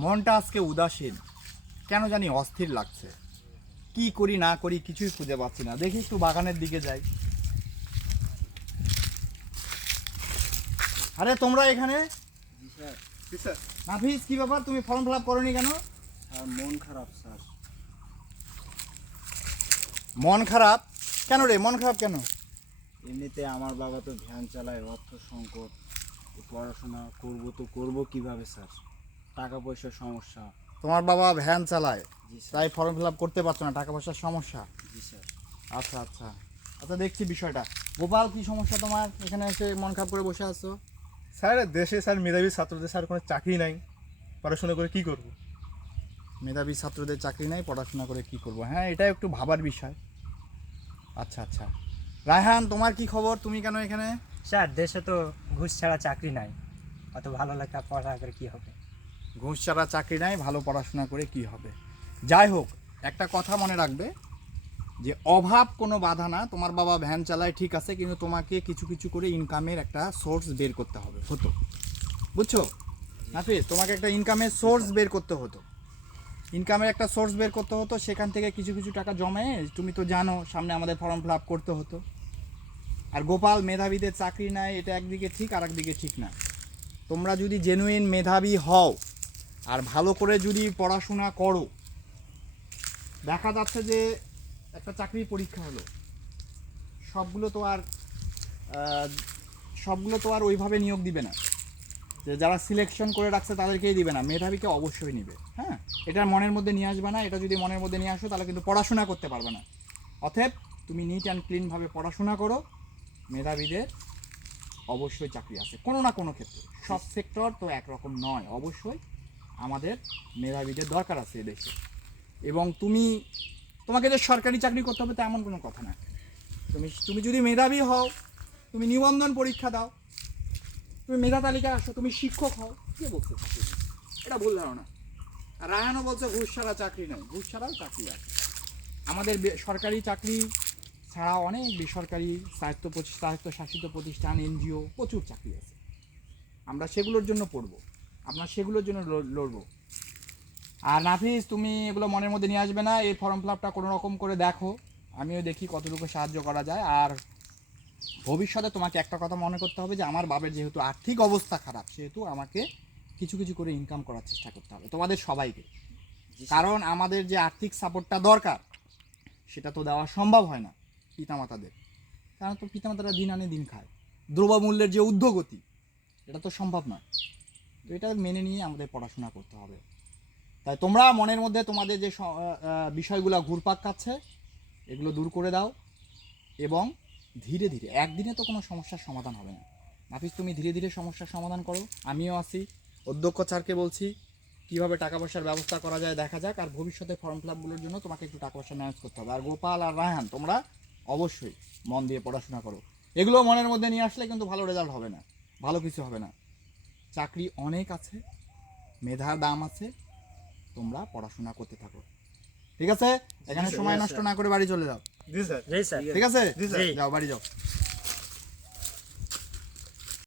মনটা আজকে উদাসীন, কেন জানি অস্থির লাগছে। কি করি না করি কিছুই খুঁজে পাচ্ছি না। দেখি একটু বাগানের দিকে যাই। আরে তোমরা এখানে? স্যার নাফিস, কি ব্যাপার, তুমি ফর্ম ফিল আপ করোনি কেন? স্যার মন খারাপ স্যার। মন খারাপ কেন রে? মন খারাপ কেন? এমনিতে আমার বাবা তো ভ্যান চালায়, অর্থ সংকট, পড়াশোনা করব কিভাবে স্যার? টাকা পয়সার সমস্যা। তোমার বাবা ভ্যান চালায়, জি স্যার। তাই ফর্ম ফিল আপ করতে পারছো না, টাকা পয়সার সমস্যা। জি স্যার। আচ্ছা আচ্ছা আচ্ছা, দেখছি বিষয়টা। গোপাল, কি সমস্যা তোমার? এখানে এসে মন খারাপ করে বসে আছো। স্যার দেশে স্যার মেধাবী ছাত্রদের স্যার কোনো চাকরি নাই, পড়াশোনা করে কি করব? মেধাবী ছাত্রদের চাকরি নাই, পড়াশোনা করে কি করব? হ্যাঁ, এটা একটু ভাবার বিষয়। আচ্ছা আচ্ছা, রায়হান, তোমার কি খবর? তুমি কেন এখানে? স্যার দেশে তো ঘুষ ছাড়া চাকরি নাই, অত ভালো লেখা পড়া করে কি হবে? ঘুষ ছাড়া চাকরি নাই, ভালো পড়াশোনা করে কি হবে? যাই হোক, একটা কথা মনে রাখবে যে অভাব কোনো বাধা না। তোমার বাবা ভ্যান চালায় ঠিক আছে, কিন্তু তোমাকে কিছু কিছু করে ইনকামের একটা সোর্স বের করতে হবে হতো, বুঝছো নাফিস? তোমাকে একটা ইনকামের সোর্স বের করতে হতো, ইনকামের একটা সোর্স বের করতে হতো। সেখান থেকে কিছু কিছু টাকা জমে, তুমি তো জানো, সামনে আমাদের ফর্ম ফিল আপ করতে হতো। আর গোপাল, মেধাবীদের চাকরি নাই, এটা একদিকে ঠিক আর একদিকে ঠিক না। তোমরা যদি জেনুইন মেধাবী হও আর ভালো করে যদি পড়াশোনা করো, দেখা যাচ্ছে যে একটা চাকরির পরীক্ষা হলো, সবগুলো তো আর সবগুলো তো আর ওইভাবে নিয়োগ দিবে না, যে যারা সিলেকশন করে রাখছে তাদেরকেই দিবে না, মেধাবীকে অবশ্যই নিবে। হ্যাঁ, এটা মনের মধ্যে নিয়ে আসবে না। এটা যদি মনের মধ্যে নিয়ে আসো তাহলে কিন্তু পড়াশোনা করতে পারবে না। অতএব তুমি নিট অ্যান্ড ক্লিনভাবে পড়াশোনা করো, মেধাবীদের অবশ্যই চাকরি আছে কোনো না কোনো ক্ষেত্রে। সব সেক্টর তো একরকম নয়, অবশ্যই আমাদের মেধাবীদের দরকার আছে এদেশে। এবং তোমাকে যে সরকারি চাকরি করতে হবে তা এমন কোনো কথা না। তুমি যদি মেধাবী হও, তুমি নিবন্ধন পরীক্ষা দাও, তুমি মেধা তালিকায় আসো, তুমি শিক্ষক হও, কে বলছে চাকরি নেই? এটা ভুল ধারণা। আর রায়হানও বলছে ঘুষ ছাড়া চাকরি নেই। ঘুষ ছাড়াও চাকরি আছে আমাদের। সরকারি চাকরি ছাড়া অনেক বেসরকারি স্বায়ত্তশাসিত প্রতিষ্ঠান, এনজিও, প্রচুর চাকরি আছে। আমরা সেগুলোর জন্য পড়বো, আমরা সেগুলোর জন্য লড়বো। আর নাফিস, তুমি এগুলো মনের মধ্যে নিয়ে আসবে না। এই ফর্ম ফিল আপটা কোনো রকম করে দেখো, আমিও দেখি কতটুকু সাহায্য করা যায়। আর ভবিষ্যতে তোমাকে একটা কথা মনে করতে হবে যে আমার বাবার যেহেতু আর্থিক অবস্থা খারাপ, সেহেতু আমাকে কিছু কিছু করে ইনকাম করার চেষ্টা করতে হবে তোমাদের সবাইকে। কারণ আমাদের যে আর্থিক সাপোর্টটা দরকার সেটা তো দেওয়া সম্ভব হয় না পিতামাতাদের, কারণ তো পিতামাতারা দিন আনে দিন খায়। দ্রব্যমূল্যের যে ঊর্ধ্বগতি, এটা তো সম্ভব নয়। তো এটা মেনে নিয়ে আমাদের পড়াশোনা করতে হবে। তাই তোমরা মনের মধ্যে তোমাদের যে বিষয়গুলো ঘুরপাক খাচ্ছে, এগুলো দূর করে দাও। এবং ধীরে ধীরে, একদিনে তো কোনো সমস্যার সমাধান হবে না নাফিস, তুমি ধীরে ধীরে সমস্যার সমাধান করো। আমিও আছি, অধ্যক্ষ স্যারকে বলছি কীভাবে টাকা পয়সার ব্যবস্থা করা যায় দেখা যাক। আর ভবিষ্যতে ফর্ম ফিল আপগুলোর জন্য তোমাকে একটু টাকা পয়সা ম্যানেজ করতে হবে। আর গোপাল আর রায়হান, তোমরা অবশ্যই মন দিয়ে পড়াশোনা করো। এগুলো মনের মধ্যে নিয়ে আসলে কিন্তু ভালো রেজাল্ট হবে না, ভালো কিছু হবে না। চাকরি অনেক আছে, মেধার দাম আছে, তোমরা পড়াশোনা করতে থাকো, ঠিক আছে? এখানে সময় নষ্ট না করে বাড়ি চলে যাও, জি স্যার। জি স্যার। ঠিক আছে? জি স্যার। যাও, বাড়ি যাও।